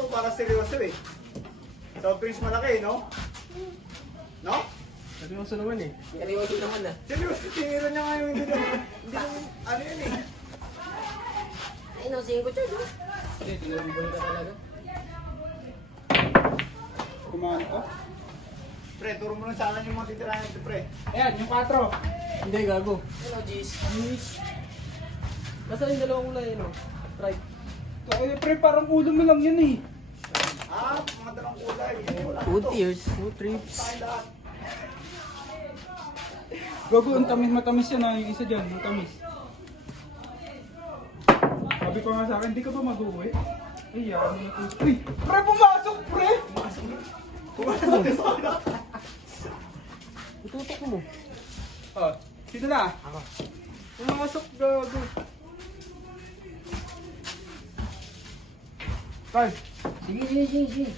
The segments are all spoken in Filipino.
to para seryoso eh. Soft drinks malaki, no? No? Seryoso naman eh. Seryoso naman ah. Seryoso, tinira niya nga yung hindi naman, ano yun eh. Ay, nausingin ko siya, no? Hindi, tinulungan ka talaga. Kumahan ko. Pre, turo mo lang sa akin yung mga titirahan nito, pre. Ayan, yung 4. Hindi, gago. Ano, Gis? Basta yung dalawang kulay, ano? Try. Ay, pre, parang ulo mo lang yun eh. Ah, mga dalawang kulay. Good ears. Good trips. Gago, ang tamis matamis yan ha. Yung isa dyan, matamis. Sabi ko nga sa akin, di ka ba mag-uwi? Ay, yan. Uy, pre, pumasok, pre! Pumasok ka sa akin. Itutok mo. Oh, sino na? Ako. Pumasok, gago. Carl, Sige, sige, sige, sige.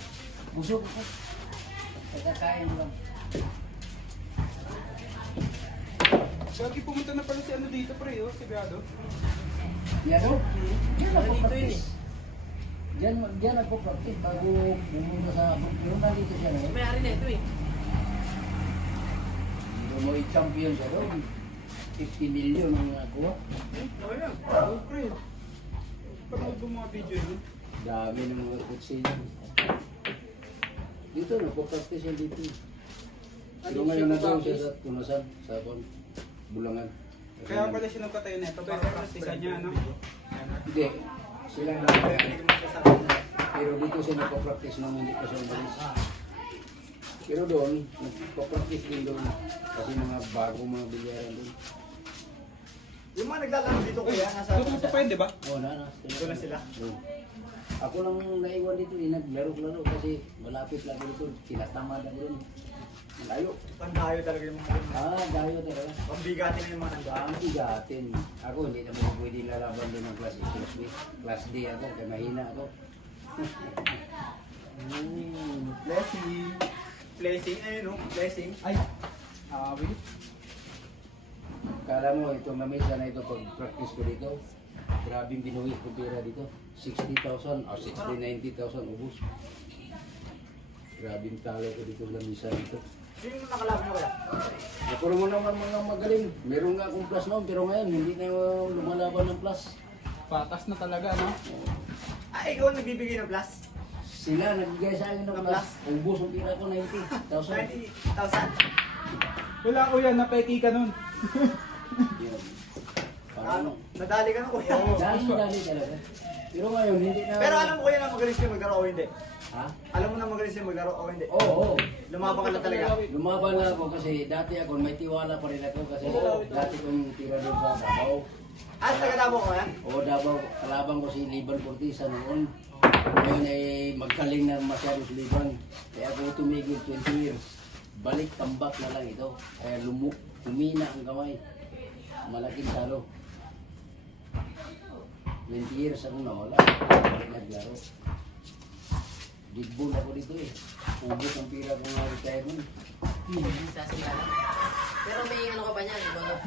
Busog ko. Pagkakain mo lang. gagi pumunta na pala si ano dito, pre, oh, si Beado. Yan o? Yan ako practice. Diyan nagpo-practice bago bumunta sa yung nandito siya na. May-ari na ito eh. Hindi mo i-champion siya doon. 50 million ang nakuha. Oh, yan. Oh, pre. Panood mo mga video yun. Dami ng mga kutsi niya. Dito, nagpo-practice yan dito. Pero ngayon na doon siya sa tunasan, sa Bulangan. Kaya pala siya nagpatayo na ito para practicean niya, ano? Hindi. Sila na pero dito siya nagpa-practice nung hindi pa siya umalis. Pero doon, nagpa-practice din doon. Kasi mga bago mga bilyaran doon. Yung mga naglalaro dito kuya, nasa... Doon sa pwede ba? Oo, na. Doon na sila. Oo. Ako lang naiwan dito, naglaro-laro kasi malapit lang dito. Tinatamad ako doon. Malayo. Pandayo talaga yung mga... Dayo talaga. Pambigatin yung mga nagdaan. Ang bigatin. Ako hindi naman pwede lalaban din ng class A, class B. Class D ako, kaya mahina ako. Blessing. Blessing, ayun no? Blessing. Ay. Wait. Kala mo, itong lamesa na ito, pag practice ko dito, grabing binuhi ko pera dito. 60,000 o 90,000 ubus. Grabing talo ko dito lamesa dito. Sino yung nakalaban mo kaya? Puro mo naman mga magaling. Meron nga akong plus noon, pero ngayon hindi na lumalaban ng plus. Patas na talaga, no? Ah, ikaw ang nagbibigay ng plus? Sila nagbigay sa akin ng Ng plus. plus? Ubus ang pera ko 90,000. 90,000? Wala ko yan, napeki ka nun. Yun. Ano? Nadali ka na kuya. Oo. Dali talaga. Pero ngayon hindi na... Pero alam mo kuya na magaling siya maglaro o hindi? Ha? Alam mo na magaling siya maglaro o hindi? Oo. Lumaban ka na talaga. Lumaban na ako kasi dati ako may tiwala pa rin ako kasi dati kong tira doon sa Davao. Ah, taga-Davao ka yan? Oo, Davao. Kalaban ko si Liban Cortisa noon. Ngayon ay magkaling na masyado si Liban. Kaya ako tumigil 20 years. Balik tambak na lang ito. Kaya humina ang kamay. Malaking talo. 20 years akong nawala. Balik naglaro. Digbol ako dito eh. Ubus ang pira ko nga retirement. Pero may ano ka ba niyan?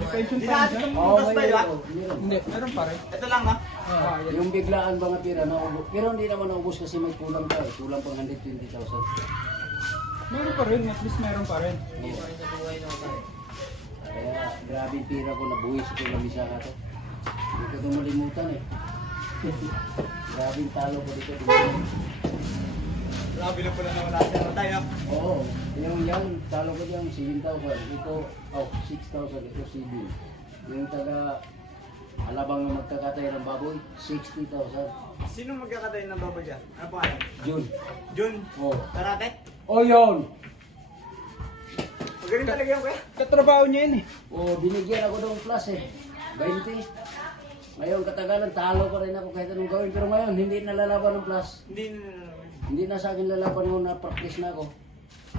Pension Di fund natin dyan? itong Oo, butas tayo ha? meron. Hindi, meron pa rin. Ito lang ha? Ah, yan. Yung biglaan mga pira na ubus. Pero hindi naman naubos kasi may kulang pa eh. Kulang pang 120,000. Meron pa rin, at least meron pa rin. Oo. Sa buhay na ako. Kaya grabe yung pira ko, nabuhis ko na misa ka to. Hindi ko ito malimutan eh. Grabe yung talo ko dito. Grabe lang pala na wala siya tayo. Oo, yung yan, talo ko dyan, 7,000. Ito, 6,000. Ito, 7. Yung taga Alabang na magkakatay ng baboy, 60,000. Sino magkakatayin ng baboy dyan? Ano pangalan? Jun. Jun? Oo. Karate? Oh, yun! Magaling talaga yan kuya. Katrabaho niya yun eh. Oh, binigyan ako ng plus eh. 20. Ngayon katagalan, talo ko rin ako kahit anong gawin. Pero ngayon, hindi nalalaban ng plus. Hindi Hindi na sa akin lalaban ko na practice na ako.